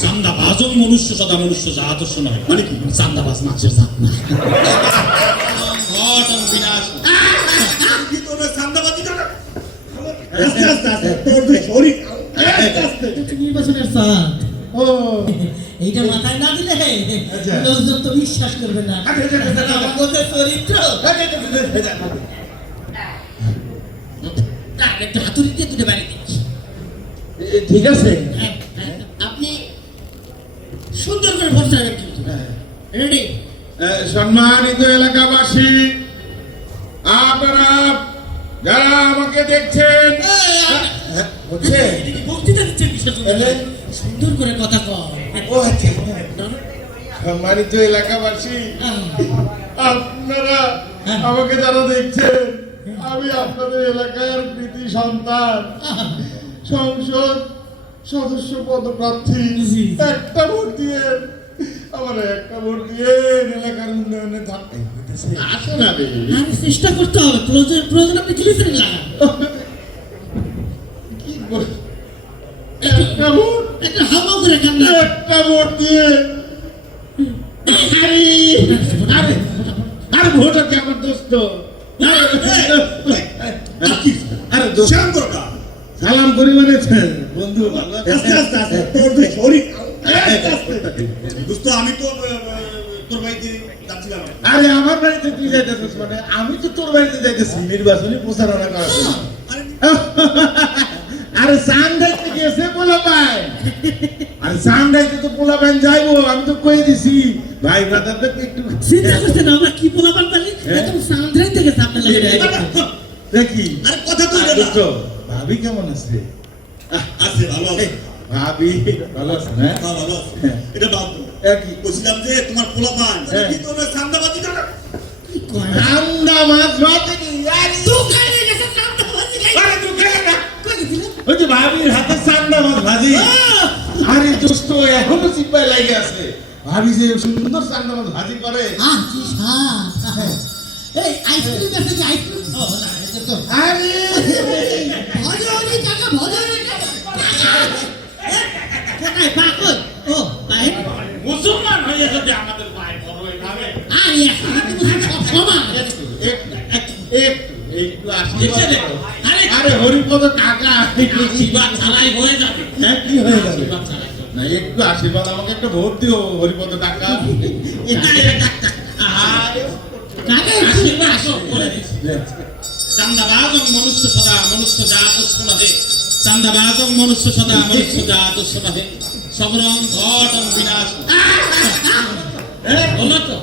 চান্দাবাজং মনুষ্য সদা মনুষ্য জাত নয়, মানে কি চান্দাবাজ মাছের জাত না। ঘটং বিনাশ কি তোর চান্দাবাজি না আস্তে আস্তে আস্তে তোর যে শরীর আস্তে আস্তে নির্বাচনের চাঁদ। ও এইটা মাথায় না দিলে লোকজন তো বিশ্বাস করবে না আমাদের চরিত্র। একটু হাতুড়ি দিয়ে তুলে বাড়ি দিচ্ছি। ঠিক আছে। আপনি সুন্দর করে বসাবেন কিন্তু। রেডি? সম্মানিত এলাকাবাসী, আপনারা যারা আমাকে দেখছেন, বুঝছে বক্তৃতা দিচ্ছেন কিসের জন্য? সুন্দর করে কথা কও। ও আচ্ছা সম্মানিত এলাকাবাসী, আপনারা আমাকে যারা দেখছেন, আমি আপনাদের এলাকার কৃতি সন্তান, সংসদ সদস্য পদপ্রার্থী। একটা ভোট দিয়ে আমার একটা ভোট দিয়ে এলাকার উন্নয়নে থাকতে আসেন। আমি আরে চেষ্টা করতে হবে, প্রয়োজন আপনি গ্লিসারিন লাগান। কি বল, একটা ভোট, একটা হাওয়া করে খান না। একটা ভোট দিয়ে আরে আরে আরে ভোট আছে আমার দোস্ত। আরে দোস্ত সালাম করি মানে বন্ধু ভালো আস্তে আস্তে আস্তে তোর যে শরীর আস্তে আস্তে দোস্ত আমি তো তোর বাড়িতে যাচ্ছিলাম। আরে আমার বাড়িতে তুই যাইতেছিস মানে আমি তো তোর বাড়িতে যাইতেছি নির্বাচনী প্রচারণা করার জন্য। আরে সানডাইতে গেছে পোলাপাই, আরে সানডাইতে তো পোলাপাই যাইবো, আমি তো কই দিছি ভাই ব্রাদারদের একটু চিন্তা করছেন আমরা কি পোলাপান পারি একদম সান্দ্রাই থেকে সামনে লাগে দেখি। আরে কথা তো আর দোস্ত, ভাবি কেমন আছে? আছে ভালো আছে। ভাবি ভালো আছে না? হ্যাঁ ভালো আছে। এটা বাদ দাও। কি বলছিলাম যে তোমার পোলাপান কি তোর চান্দাবাজি না কি কয় রান্দা মাছ ভাতে কি আরে দোকানে গেছে সান্দাবাজি খাই। আরে দোকানে না, কই গেছিল? ওই যে ভাবির হাতে চান্দা মাছ ভাজি। আরে দোস্ত এখনো চিপায় লাগে আছে, ভাবি যে সুন্দর চান্দা মাছ ভাজি করে। কি স্বাদ। এই আইসক্রিম আছে কি আইসক্রিম? ও না এটা তো আরে ভজরে টাকা ভজরে টাকা। কোথায় পাকল? ও পাই মুসলমান হয়ে যদি আমাদের পায়ে বড় হয়ে যাবে আরে হাতে মুঠে সব সমান। একটু আশীর্বাদ করো। আরে আরে হরিপদ কাকা আশীর্বাদ ছাড়াই হয়ে যাবে। কি হয়ে যাবে? আশীর্বাদ ছাড়াই হবে। না একটু আশীর্বাদ, আমাকে একটা ভোট দিও হরিপদ কাকা। আরে কাকে আশীর্বাদ সব করে দিছি। চান্দাবাজং মনুষ্য সদা মনুষ্য জাত নহে, চান্দাবাজং মনুষ্য সদা মনুষ্য জাত নহে, সবরং ঘটং বিনাশ। বলো তো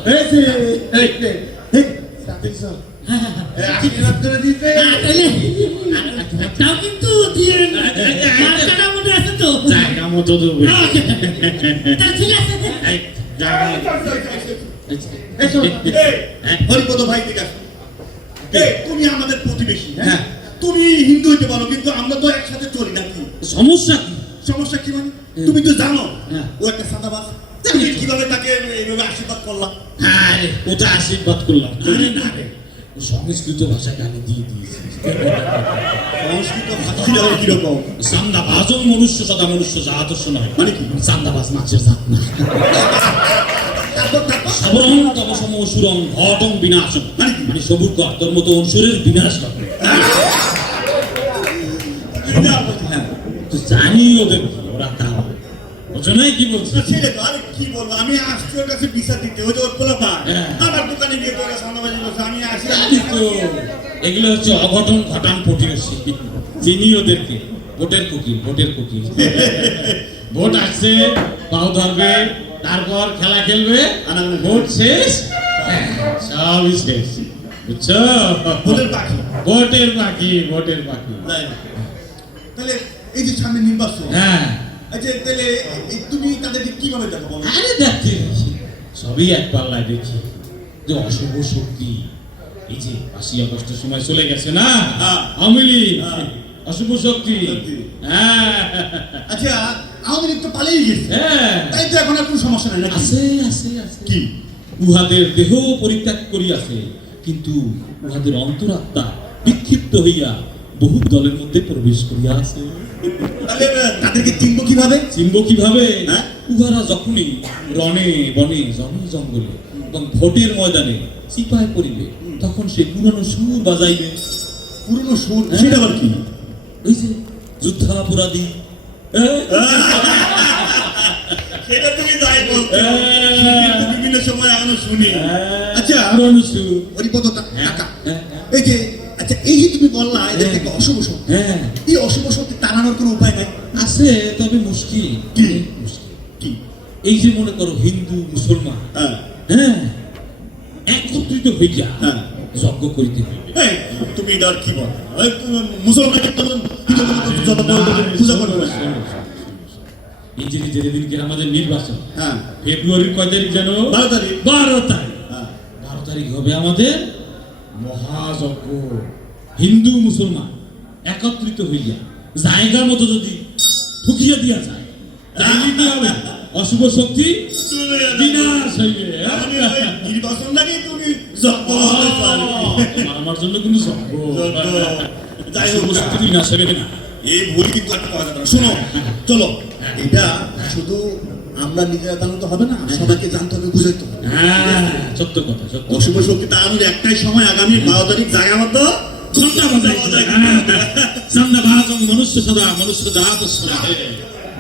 আশীর্বাদ করে দিতে তাও কিন্তু দিয়ে মার্কাটা মনে আছে তো? জায়গা মতো দেবে। তা ঠিক আছে। এই, জায়গা হরিপদ ভাই ঠিক আছে। তুমি আমাদের প্রতিবেশী, হ্যাঁ হ্যাঁ। তুমি হিন্দু হইতে পারো কিন্তু আমরা তো একসাথে চলি নাকি? সমস্যা কি? সমস্যা কি মানে তুমি তো জানো হ্যাঁ। ও একটা চাঁদাবাজ। তুমি কিভাবে তাকে এইভাবে আশীর্বাদ করলাম? আরে ওটা আশীর্বাদ করলাম। আরে না রে, ও সংস্কৃত ভাষাকে আমি দিয়ে দিয়েছি। সংস্কৃত ভাষা কিরকম? চান্দাবাজং মনুষ্য সদা মনুষ্য জাত নয়, মানে কি? চান্দাবাজ মাছের জাত না। সবরং তব সম অসুরং ঘটং বিনাশং, মানে সবুর কর তোর মতো অসুরের বিনাশ হবে। তো জানি ওদের কি, ওরা কারা বুঝো নাই কি বলছে? ছেলে তো আরে কি বলবো, আমি আসছি ওর কাছে বিচার দিতে, ওই যে ওর পোলাপান হ্যাঁ। আমার দোকানে গিয়ে তোরা চাঁদাবাজি করছে, আমি আসি জানি তো, এগুলো হচ্ছে অঘটন ঘটান প্রতিবেশী। চিনি ওদেরকে, ভোটের কুকিল, ভোটের কুকিল। ভোট আসছে, পাও ধরবে, তারপর খেলা খেলবে, আর ভোট শেষ, সবই শেষ। বুঝছো? ভোটের পাখি। ভোটের পাখি, ভোটের পাখি। তাহলে এই যে সামনে নির্বাচন, হ্যাঁ, আচ্ছা তাহলে তুমি তাদেরকে কিভাবে দেখো বলো? আরে দেখতে দেখি, সবই এক পাল্লায় দেখি যে অশুভ শক্তি, এই যে 5ই আগস্টের সময় চলে গেছে না হ্যাঁ। আওয়ামী লীগ, হ্যাঁ। অশুভ শক্তি। হ্যাঁ আচ্ছা আওয়ামী লীগ তো পালিয়ে গেছে, হ্যাঁ, তাই তো এখন আর কোনো সমস্যা নাই নাকি? আছে আছে আছে। কি? উহাদের দেহ পরিত্যাগ করিয়াছে, কিন্তু উহাদের অন্তরাত্মা বিক্ষিপ্ত হইয়া বহু দলের মধ্যে প্রবেশ করিয়াছে। তাহলে তাদেরকে চিনবো কিভাবে? চিনব কিভাবে? হ্যাঁ? উহারা যখনই রণে বনে জনে জঙ্গলে এবং ভোটের ময়দানে চিপায় পড়িবে তখন সে পুরানো সুর বাজাইবে। পুরনো সুর, সেটা আবার কি? ওই যে যুদ্ধাপরাধী সেটা তুমি যাই বলতে কিন্তু বিভিন্ন সময় এখনো শুনি। আচ্ছা পুরানো সুর। হরিপদ হ্যাঁ, কাকা, হ্যাঁ, এই যে আচ্ছা এই যে তুমি বললা এদের থেকে অশুভ শক্তি, হ্যাঁ এই অশুভ শক্তি তাড়ানোর কোনো উপায় নাই? আছে, তবে মুশকিল। কি? মুশকিল কি? এই যে মনে করো হিন্দু মুসলমান, হ্যাঁ হ্যাঁ, একত্রিত হইয়া হ্যাঁ। যজ্ঞ করিতে হইবে। এই, তুমি আর কি বল, মুসলমানের যত পূজা করবে না। এই যে যেদিনকে আমাদের নির্বাচন, হ্যাঁ ফেব্রুয়ারির কয় তারিখ যেন? 12 তারিখ। 12 তারিখ। হ্যাঁ 12 তারিখ হবে আমাদের মহাযজ্ঞ। হিন্দু মুসলমান একত্রিত হইয়া জায়গা মতো যদি ঢুকিয়ে দিয়া যায় তাহলে কি হবে? অশুভ শক্তি বিনাশ হইবে। আমি ওই নির্বাচন লাগে তুমি যজ্ঞ হতে পারবে। আমার জন্য কিন্তু যজ্ঞ। যাই হোক, অশুভ শক্তি বিনাশ হবে না। এই ভুল কিন্তু একটা কথা না। শোনো, চলো, এটা শুধু আমরা নিজেরা জানতে তো হবে না, সবাইকে জানতে হবে, বুঝাইতে হবে। হ্যাঁ, সত্য কথা, সত্য। অশুভ শক্তি তাড়ানোর একটাই সময়, আগামী 12 তারিখ জায়গা মতো ঘন্টা বাজাই। চান্দা বাহাজং মনুষ্য সদা মনুষ্য জাত সদা।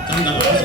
চান্দা বাহাজং।